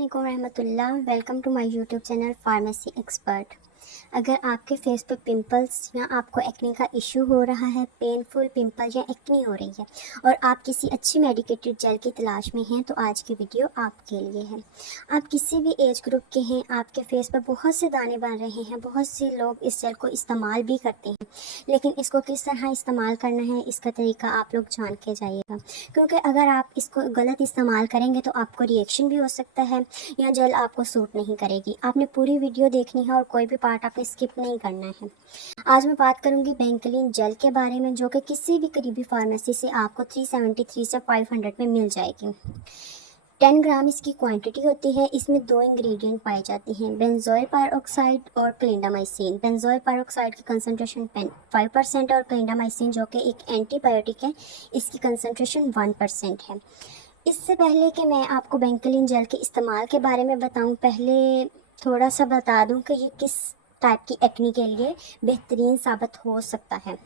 अस्सलामुअलैकुम रहमतुल्लाह। Welcome to my YouTube channel pharmacy expert. अगर आपके फेस पे पिंपल्स या आपको एक्ने का इशू हो रहा है, पेनफुल पिंपल या एक्ने हो रही है और आप किसी अच्छी मेडिकेटेड जेल की तलाश में हैं, तो आज की वीडियो आपके लिए है। आप किसी भी एज ग्रुप के हैं, आपके फेस पर बहुत से दाने बन रहे हैं, बहुत से लोग इस जेल को इस्तेमाल भी करते हैं, लेकिन इसको किस तरह इस्तेमाल करना है, इसका तरीका आप लोग जान के जाइएगा, क्योंकि अगर आप इसको गलत इस्तेमाल करेंगे तो आपको रिएक्शन भी हो सकता है या जेल आपको सूट नहीं करेगी। आपने पूरी वीडियो देखनी है और कोई भी पार्ट आपने स्किप नहीं करना है। आज मैं बात करूंगी बेंकलिन जेल के बारे में, जो कि किसी भी करीबी फार्मेसी से आपको 373 से 500 में मिल जाएगी। 10 ग्राम इसकी क्वांटिटी होती है। इसमें दो इंग्रेडिएंट पाए जाते हैं, बेंजोइल पेरोक्साइड और क्लिंडामाइसिन। बेंजोइल पेरोक्साइड की कंसंट्रेशन 5% और क्लिंडामाइसिन जो कि एक एंटीबायोटिक है, इसकी कंसंट्रेशन 1% है। इससे पहले कि मैं आपको बेंकलिन जेल के इस्तेमाल के बारे में बताऊं, पहले थोड़ा सा बता दूं कि ये किस टाइप की एक्ने के लिए बेहतरीन साबित हो सकता है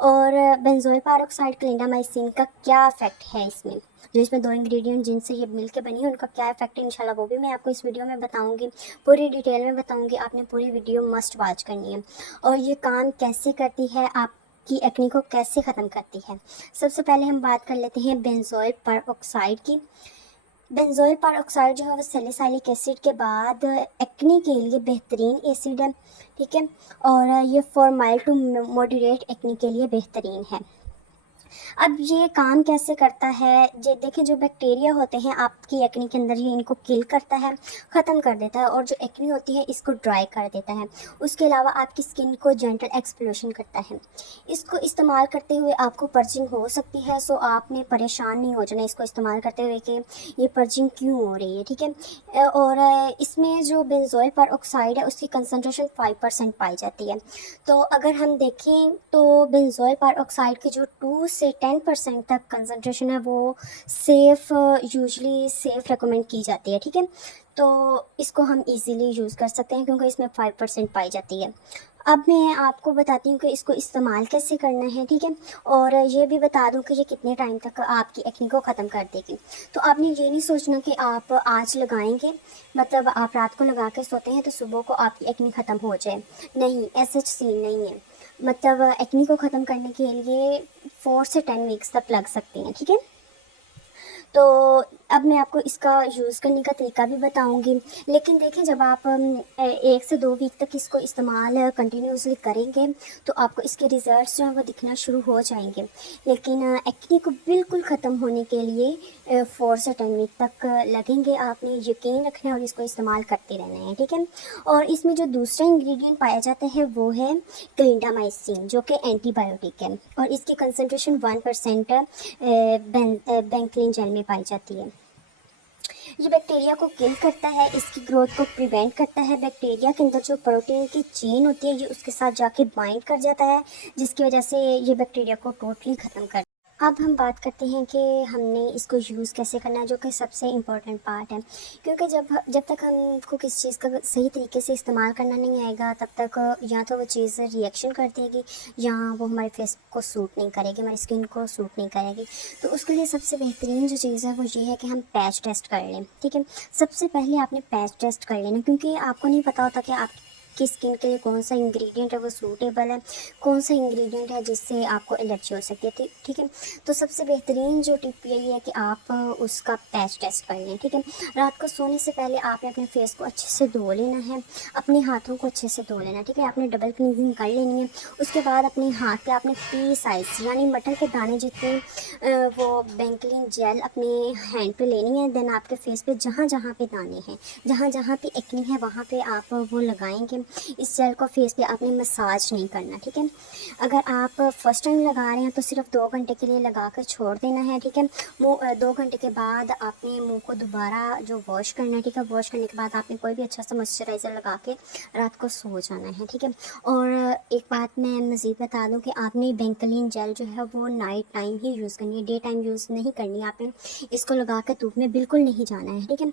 और बेंजोइल पेरोक्साइड क्लिंडामाइसिन का क्या इफेक्ट है इसमें, जो इसमें दो इंग्रेडिएंट जिनसे ये मिल के बनी है उनका क्या इफेक्ट है, इंशाल्लाह वो भी मैं आपको इस वीडियो में बताऊंगी, पूरी डिटेल में बताऊंगी। आपने पूरी वीडियो मस्ट वॉच करनी है। और ये काम कैसे करती है, आपकी एक्ने को कैसे ख़त्म करती है। सबसे पहले हम बात कर लेते हैं बेंजोइल पेरोक्साइड की। बेंजोइल पेरोक्साइड जो है वो सैलिसाइलिक एसिड के बाद एक्ने के लिए बेहतरीन एसिड है, ठीक है। और ये for mild to moderate acne के लिए बेहतरीन है। अब ये काम कैसे करता है, ये देखिए, जो बैक्टीरिया होते हैं आपकी एक्ने के अंदर, ये इनको किल करता है, ख़त्म कर देता है, और जो एक्ने होती है इसको ड्राई कर देता है। उसके अलावा आपकी स्किन को जेंटल एक्सफोलिएशन करता है। इसको इस्तेमाल करते हुए आपको पर्चिंग हो सकती है, सो आपने परेशान नहीं हो जाना इसको इस्तेमाल करते हुए कि ये पर्चिंग क्यों हो रही है, ठीक है। और इसमें जो बेंजोइल पेरोक्साइड है उसकी कंसनट्रेशन 5% पाई जाती है। तो अगर हम देखें तो बेंजोइल पेरोक्साइड की जो 2 से 10% तक कंसंट्रेशन है वो यूजुअली सेफ़ रेकमेंड की जाती है, ठीक है। तो इसको हम इजीली यूज़ कर सकते हैं क्योंकि इसमें 5% पाई जाती है। अब मैं आपको बताती हूँ कि इसको इस्तेमाल कैसे करना है, ठीक है। और ये भी बता दूँ कि ये कितने टाइम तक आपकी एक्ने को ख़त्म कर देगी। तो आपने ये नहीं सोचना कि आप आज लगाएंगे, मतलब आप रात को लगा के सोते हैं तो सुबह को आपकी एक्ने ख़त्म हो जाए, नहीं, ऐसा सीन नहीं है। मतलब एक्ने को ख़त्म करने के लिए 4 से 10 वीक्स तक लग सकते हैं, ठीक है। तो अब मैं आपको इसका यूज़ करने का तरीका भी बताऊंगी, लेकिन देखिए, जब आप 1 से 2 वीक तक इसको इस्तेमाल कंटिन्यूसली करेंगे तो आपको इसके रिज़ल्ट्स जो हैं वो दिखना शुरू हो जाएंगे। लेकिन एक्ने को बिल्कुल ख़त्म होने के लिए 4 से 10 वीक तक लगेंगे। आपने यकीन रखना है और इसको इस्तेमाल करते रहना है, ठीक है। और इसमें जो दूसरा इंग्रेडिएंट पाया जाता है वो है क्लिंडामाइसिन, जो कि एंटीबायोटिक है, और इसकी कंसंट्रेशन 1% बेंक्लिन जेल में पाई जाती है। ये बैक्टीरिया को किल करता है, इसकी ग्रोथ को प्रिवेंट करता है। बैक्टीरिया के अंदर जो प्रोटीन की चेन होती है ये उसके साथ जाके बाइंड कर जाता है, जिसकी वजह से ये बैक्टीरिया को टोटली ख़त्म कर। अब हम बात करते हैं कि हमने इसको यूज़ कैसे करना है, जो कि सबसे इम्पॉर्टेंट पार्ट है, क्योंकि जब तक हमको किसी चीज़ का सही तरीके से इस्तेमाल करना नहीं आएगा तब तक या तो वो चीज़ रिएक्शन कर देगी या वो हमारे फेस को सूट नहीं करेगी, हमारी स्किन को सूट नहीं करेगी। तो उसके लिए सबसे बेहतरीन जो चीज़ है वो ये है कि हम पैच टेस्ट कर लें, ठीक है। सबसे पहले आपने पैच टेस्ट कर लेना, क्योंकि आपको नहीं पता होता कि आपकी स्किन के लिए कौन सा इंग्रेडिएंट है वो सूटेबल है, कौन सा इंग्रेडिएंट है जिससे आपको एलर्जी हो सकती है, ठीक है। तो सबसे बेहतरीन जो टिप यही है कि आप उसका पैच टेस्ट कर लें, ठीक है। रात को सोने से पहले आपने अपने फेस को अच्छे से धो लेना है, अपने हाथों को अच्छे से धो लेना है, ठीक है। आपने डबल क्लीनिंग कर लेनी है। उसके बाद अपने हाथ पे आपने पी साइज यानी मटर के दाने जितने वो बेंकलिन जेल अपने हैंड पे लेनी है। देन आपके फेस पे जहाँ जहाँ पे दाने हैं, जहाँ जहाँ पे एक्ने है, वहाँ पे आप वो लगाएंगे। इस जेल को फेस पे आपने मसाज नहीं करना, ठीक है। अगर आप फर्स्ट टाइम लगा रहे हैं तो सिर्फ 2 घंटे के लिए लगा कर छोड़ देना है, ठीक है। 2 घंटे के बाद आपने मुंह को दोबारा जो वॉश करना है, ठीक है। वॉश करने के बाद आपने कोई भी अच्छा सा मॉइस्चराइज़र लगा के रात को सो जाना है, ठीक है। और एक बात मैं मज़ीद बता दूं कि आपने बेंकलिन जेल जो है वो नाइट टाइम ही यूज़ करनी है, डे टाइम यूज़ नहीं करनी है। आपने इसको लगा के धूप में बिल्कुल नहीं जाना है, ठीक है।